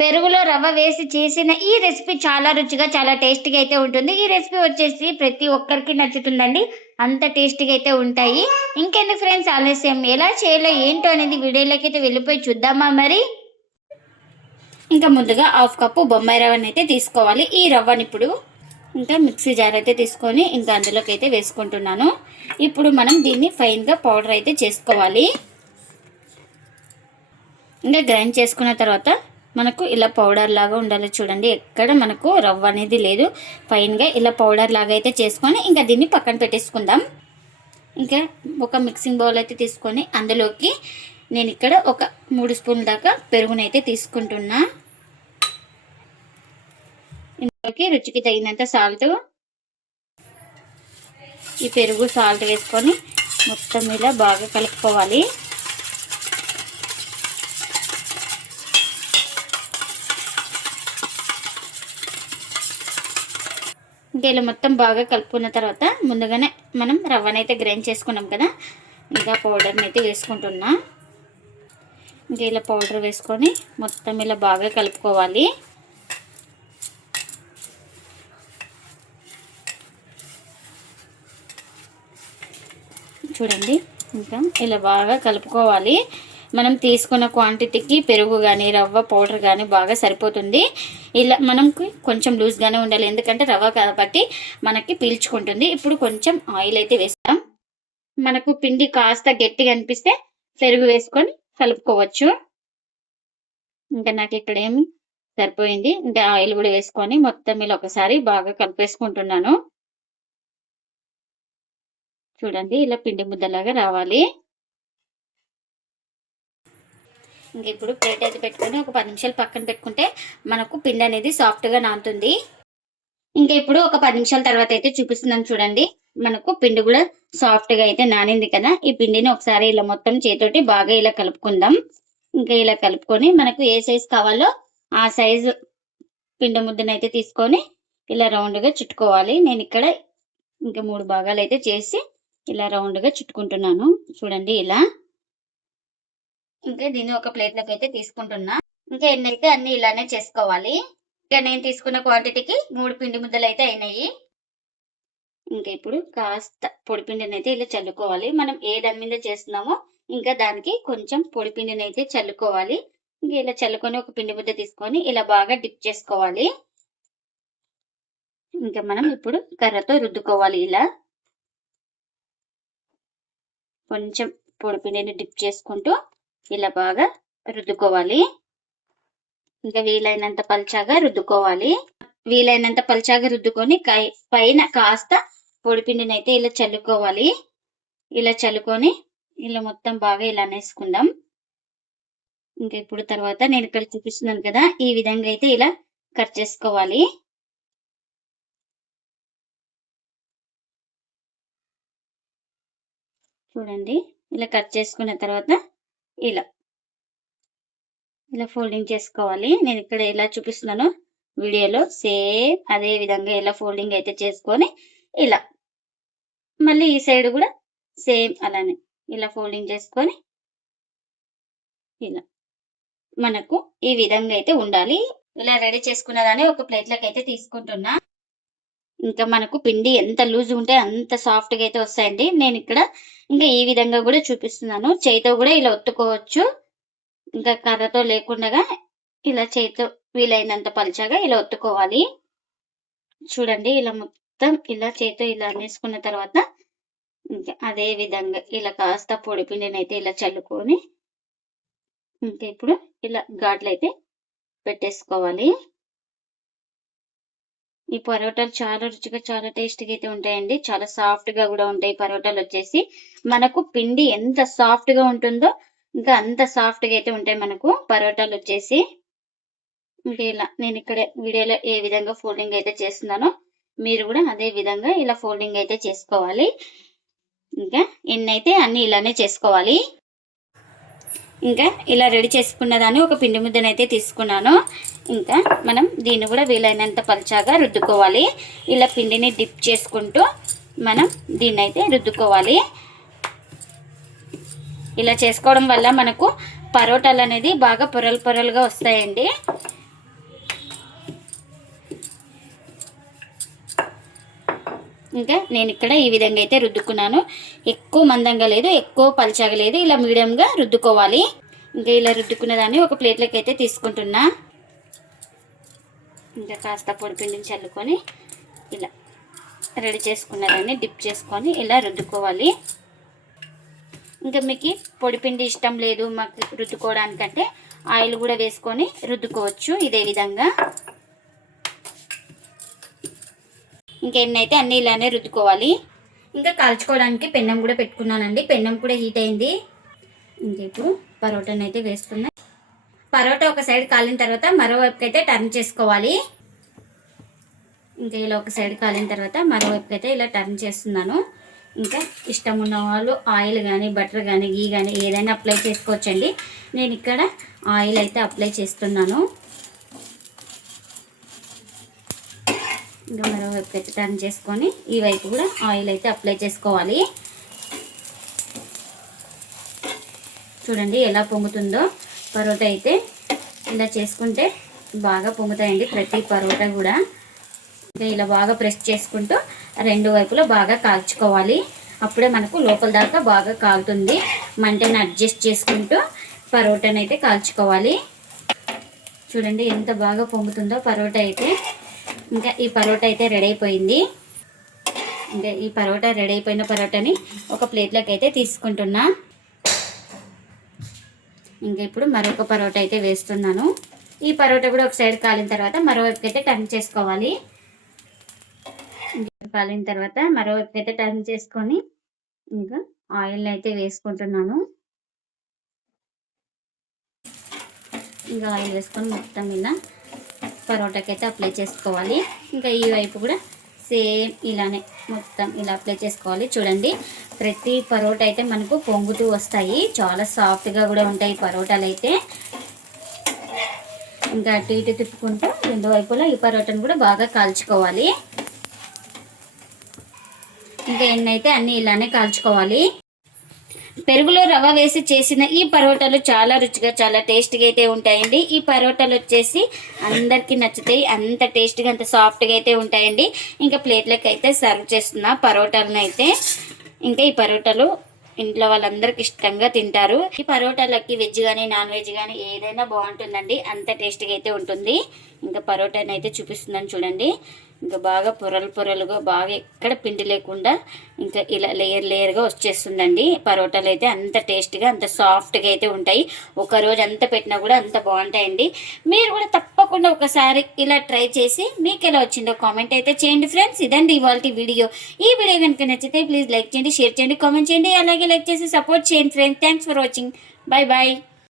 పెరుగులో రవ్వ వేసి చేసిన ఈ రెసిపీ చాలా రుచిగా చాలా టేస్టీగా అయితే ఉంటుంది. ఈ రెసిపీ వచ్చేసి ప్రతి ఒక్కరికి నచ్చుతుందండి. అంత టేస్టీగా అయితే ఉంటాయి. ఇంకెందుకు ఫ్రెండ్స్ ఆలస్యం, ఎలా చేయాలో ఏంటో అనేది వీడియోలోకి అయితే వెళ్ళిపోయి చూద్దామా మరి. ఇంకా ముందుగా 1/2 కప్పు బొంబాయి రవ్వని అయితే తీసుకోవాలి. ఈ రవ్వని ఇప్పుడు ఇంకా మిక్సీ జార్ అయితే తీసుకొని ఇంకా అందులోకి అయితే వేసుకుంటున్నాను. ఇప్పుడు మనం దీన్ని ఫైన్గా పౌడర్ అయితే చేసుకోవాలి. ఇంకా గ్రైండ్ చేసుకున్న తర్వాత మనకు ఇలా పౌడర్ లాగా ఉండాలి. చూడండి, ఎక్కడ మనకు రవ్వ అనేది లేదు. ఫైన్గా ఇలా పౌడర్ లాగా అయితే చేసుకొని ఇంకా దీన్ని పక్కన పెట్టేసుకుందాం. ఇంకా ఒక మిక్సింగ్ బౌల్ అయితే తీసుకొని అందులోకి నేను ఇక్కడ ఒక 3 స్పూన్ల దాకా పెరుగునైతే తీసుకుంటున్నా. ఇందులోకి రుచికి తగినంత సాల్ట్, ఈ పెరుగు సాల్ట్ వేసుకొని మొత్తం ఇలా బాగా కలుపుకోవాలి. ఇంకా ఇలా మొత్తం బాగా కలుపుకున్న తర్వాత ముందుగానే మనం రవ్వనైతే గ్రైండ్ చేసుకున్నాం కదా, ఇంకా పౌడర్ని అయితే వేసుకుంటున్నా. ఇంకా ఇలా పౌడర్ వేసుకొని మొత్తం ఇలా బాగా కలుపుకోవాలి. చూడండి, ఇంకా ఇలా బాగా కలుపుకోవాలి. మనం తీసుకున్న క్వాంటిటీకి పెరుగు కానీ రవ్వ పౌడర్ కానీ బాగా సరిపోతుంది. ఇలా మనకి కొంచెం లూజ్గానే ఉండాలి, ఎందుకంటే రవ్వ కాబట్టి మనకి పీల్చుకుంటుంది. ఇప్పుడు కొంచెం ఆయిల్ అయితే వేస్తాం. మనకు పిండి కాస్త గట్టిగా అనిపిస్తే పెరుగు వేసుకొని కలుపుకోవచ్చు. ఇంకా నాకు ఇక్కడ ఏమి సరిపోయింది. ఇంకా ఆయిల్ కూడా వేసుకొని మొత్తం ఇలా ఒకసారి బాగా కలిపేసుకుంటున్నాను. చూడండి, ఇలా పిండి ముద్దలాగా రావాలి. ఇంకా ఇప్పుడు ప్లేట్ అయితే పెట్టుకొని ఒక 10 నిమిషాలు పక్కన పెట్టుకుంటే మనకు పిండి అనేది సాఫ్ట్గా నానుతుంది. ఇంకా ఇప్పుడు ఒక 10 నిమిషాల తర్వాత అయితే చూపిస్తున్నాను. చూడండి, మనకు పిండి కూడా సాఫ్ట్గా అయితే నానింది కదా. ఈ పిండిని ఒకసారి ఇలా మొత్తం చేతోటి బాగా ఇలా కలుపుకుందాం. ఇంకా ఇలా కలుపుకొని మనకు ఏ సైజు కావాలో ఆ సైజు పిండి ముద్దను అయితే తీసుకొని ఇలా రౌండ్గా చుట్టుకోవాలి. నేను ఇక్కడ ఇంకా 3 భాగాలు అయితే చేసి ఇలా రౌండ్గా చుట్టుకుంటున్నాను. చూడండి ఇలా. ఇంకా దీన్ని ఒక ప్లేట్లోకి అయితే తీసుకుంటున్నా. ఇంకా ఎన్నైతే అన్ని ఇలానే చేసుకోవాలి. ఇంకా నేను తీసుకున్న క్వాంటిటీకి 3 పిండి ముద్దలు అయితే అయినాయి. ఇంకా ఇప్పుడు కాస్త పొడి పిండిని అయితే ఇలా చల్లుకోవాలి. మనం ఏ దాని మీద చేస్తున్నామో ఇంకా దానికి కొంచెం పొడి పిండిని అయితే చల్లుకోవాలి. ఇంకా ఇలా చల్లుకొని ఒక పిండి ముద్ద తీసుకొని ఇలా బాగా డిప్ చేసుకోవాలి. ఇంకా మనం ఇప్పుడు కర్రతో రుద్దుకోవాలి. ఇలా కొంచెం పొడి పిండిని డిప్ చేసుకుంటూ ఇలా బాగా రుద్దుకోవాలి. ఇంకా వీలైనంత పల్చాగా రుద్దుకోవాలి. వీలైనంత పల్చాగా రుద్దుకొని పైన కాస్త పొడిపిండిని అయితే ఇలా చల్లుకోవాలి. ఇలా చల్లుకొని ఇలా మొత్తం బాగా ఇలా అనేసుకుందాం. ఇంకా ఇప్పుడు తర్వాత నేను ఇక్కడ చూపిస్తున్నాను కదా, ఈ విధంగా అయితే ఇలా కట్ చేసుకోవాలి. చూడండి, ఇలా కట్ చేసుకున్న తర్వాత ఇలా ఫోల్డింగ్ చేసుకోవాలి. నేను ఇక్కడ ఎలా చూపిస్తున్నాను వీడియోలో సేమ్ అదే విధంగా ఇలా ఫోల్డింగ్ అయితే చేసుకొని ఇలా మళ్ళీ ఈ సైడ్ కూడా సేమ్ అలానే ఇలా ఫోల్డింగ్ చేసుకొని ఇలా మనకు ఈ విధంగా అయితే ఉండాలి. ఇలా రెడీ చేసుకున్నదాన్ని ఒక ప్లేట్లోకి అయితే తీసుకుంటున్నా. ఇంకా మనకు పిండి ఎంత లూజ్ ఉంటే అంత సాఫ్ట్గా అయితే వస్తాయండి. నేను ఇక్కడ ఇంకా ఈ విధంగా కూడా చూపిస్తున్నాను. చేతితో కూడా ఇలా ఒత్తుకోవచ్చు, ఇంకా కర్రతో లేకుండా ఇలా చేతితో వీలైనంత పల్చగా ఇలా ఒత్తుకోవాలి. చూడండి, ఇలా మొత్తం ఇలా చేతితో ఇలా అనేసుకున్న తర్వాత ఇంకా అదే విధంగా ఇలా కాస్త పొడి పిండిని అయితే ఇలా చల్లుకొని ఇంకా ఇప్పుడు ఇలా ఘాట్లు అయితే పెట్టేసుకోవాలి. ఈ పరోటాలు చాలా రుచిగా చాలా టేస్టీగా అయితే ఉంటాయండి. చాలా సాఫ్ట్ గా కూడా ఉంటాయి పరోటాలు వచ్చేసి. మనకు పిండి ఎంత సాఫ్ట్ గా ఉంటుందో ఇంకా అంత సాఫ్ట్ గా అయితే ఉంటాయి మనకు పరోటాలు వచ్చేసి. ఇంకా ఇలా నేను ఇక్కడ వీడియోలో ఏ విధంగా ఫోల్డింగ్ అయితే చేస్తున్నానో మీరు కూడా అదే విధంగా ఇలా ఫోల్డింగ్ అయితే చేసుకోవాలి. ఇంకా ఎన్నైతే అన్ని ఇలానే చేసుకోవాలి. ఇంకా ఇలా రెడీ చేసుకున్న దాన్ని ఒక పిండి ముద్దనైతే తీసుకున్నాను. ఇంకా మనం దీన్ని కూడా వీలైనంత పల్చాగా రుద్దుకోవాలి. ఇలా పిండిని డిప్ చేసుకుంటూ మనం దీన్ని అయితే రుద్దుకోవాలి. ఇలా చేసుకోవడం వల్ల మనకు పరోటాలు అనేది బాగా పొరలు పొరలుగా వస్తాయండి. ఇంకా నేను ఇక్కడ ఈ విధంగా అయితే రుద్దుకున్నాను. ఎక్కువ మందంగా లేదు, ఎక్కువ పలచగా లేదు, ఇలా మీడియంగా రుద్దుకోవాలి. ఇంకా ఇలా రుద్దుకున్న దాన్ని ఒక ప్లేట్లోకి అయితే తీసుకుంటున్నా. ఇంకా కాస్త పొడిపిండిని చల్లుకొని ఇలా రెడీ చేసుకున్న దాన్ని డిప్ చేసుకొని ఇలా రుద్దుకోవాలి. ఇంకా మీకు పొడిపిండి ఇష్టం లేదు మాకు రుద్దుకోవడానికంటే ఆయిల్ కూడా వేసుకొని రుద్దుకోవచ్చు ఇదే విధంగా. ఇంకా ఎన్నైతే అన్నీ ఇలానే రుద్దుకోవాలి. ఇంకా కాల్చుకోవడానికి పెన్నం కూడా పెట్టుకున్నానండి. పెన్నం కూడా హీట్ అయింది. ఇంకా ఇప్పుడు పరోటాని అయితే వేస్తున్నా. పరోటా ఒక సైడ్ కాలిన తర్వాత మరోవైపుకి అయితే టర్న్ చేసుకోవాలి. ఇంకా ఇలా ఒక సైడ్ కాలిన తర్వాత మరోవైపుకి అయితే ఇలా టర్న్ చేస్తున్నాను. ఇంకా ఇష్టం ఉన్న వాళ్ళు ఆయిల్ కానీ బటర్ కానీ గీ కానీ ఏదైనా అప్లై చేసుకోవచ్చండి. నేను ఇక్కడ ఆయిల్ అయితే అప్లై చేస్తున్నాను. ఇంకా మరోవైపు అయితే టర్న్ చేసుకొని ఈ వైపు కూడా ఆయిల్ అయితే అప్లై చేసుకోవాలి. చూడండి ఎలా పొంగుతుందో. పరోటా అయితే ఇలా చేసుకుంటే బాగా పొంగుతాయండి ప్రతి పరోటా కూడా. ఇంకా ఇలా బాగా ప్రెస్ చేసుకుంటూ రెండు వైపులో బాగా కాల్చుకోవాలి. అప్పుడే మనకు లోపల దాకా బాగా కాలుతుంది. మంటని అడ్జస్ట్ చేసుకుంటూ పరోటాని అయితే కాల్చుకోవాలి. చూడండి ఎంత బాగా పొంగుతుందో పరోటా అయితే. ఇంకా ఈ పరోటా అయితే రెడీ అయిపోయింది. ఇంకా ఈ పరోటా రెడీ అయిపోయిన పరోటాని ఒక ప్లేట్లోకి అయితే తీసుకుంటున్నా. ఇంకా ఇప్పుడు మరొక పరోటా అయితే వేస్తున్నాను. ఈ పరోటా కూడా ఒక సైడ్ కాలిన తర్వాత మరోవైపుకి అయితే టర్న్ చేసుకోవాలి. కాలిన తర్వాత మరోవైపు అయితే టర్న్ చేసుకొని ఇంకా ఆయిల్ అయితే వేసుకుంటున్నాను. ఇంకా ఆయిల్ వేసుకొని మొత్తం ఇలా పరోటాకి అయితే అప్లై చేసుకోవాలి. ఇంకా ఈ వైపు కూడా సేమ్ ఇలానే మొత్తం ఇలా అప్లై చేసుకోవాలి. చూడండి ప్రతి పరోటా అయితే మనకు పొంగుతూ వస్తాయి. చాలా సాఫ్ట్గా కూడా ఉంటాయి పరోటాలు అయితే. ఇంకా అటు ఇటు తిప్పుకుంటూ రెండు వైపులా ఈ పరోటాను కూడా బాగా కాల్చుకోవాలి. ఇంకా ఎన్నైతే అన్నీ ఇలానే కాల్చుకోవాలి. పెరుగులో రవ్వ వేసి చేసిన ఈ పరోటాలు చాలా రుచిగా చాలా టేస్ట్గా అయితే ఉంటాయండి. ఈ పరోటాలు వచ్చేసి అందరికీ నచ్చుతాయి. అంత టేస్ట్గా అంత సాఫ్ట్గా అయితే ఉంటాయండి. ఇంకా ప్లేట్లకి అయితే సర్వ్ చేస్తున్నా పరోటాలను అయితే. ఇంకా ఈ పరోటాలు ఇంట్లో వాళ్ళందరికీ ఇష్టంగా తింటారు. ఈ పరోటాలకి వెజ్ కానీ నాన్ వెజ్ కానీ ఏదైనా బాగుంటుందండి. అంత టేస్ట్గా అయితే ఉంటుంది. ఇంకా పరోటాని అయితే చూపిస్తున్నాను చూడండి. ఇంకా బాగా పొరలు పొరలుగా బాగా ఎక్కడ పిండి లేకుండా ఇంకా ఇలా లేయర్ లేయర్గా వచ్చేస్తుందండి. పరోటాలు అయితే అంత టేస్ట్గా అంత సాఫ్ట్గా అయితే ఉంటాయి. ఒక రోజు అంత పెట్టినా కూడా అంత బాగుంటాయండి. మీరు కూడా తప్పకుండా ఒకసారి ఇలా ట్రై చేసి మీకు ఎలా వచ్చిందో కామెంట్ అయితే చేయండి ఫ్రెండ్స్. ఇదండి ఇవాల్టి వీడియో. ఈ వీడియో కనుక నచ్చితే ప్లీజ్ లైక్ చేయండి, షేర్ చేయండి, కామెంట్ చేయండి. అలాగే లైక్ చేసి సపోర్ట్ చేయండి friends. Thanks for watching. Bye bye.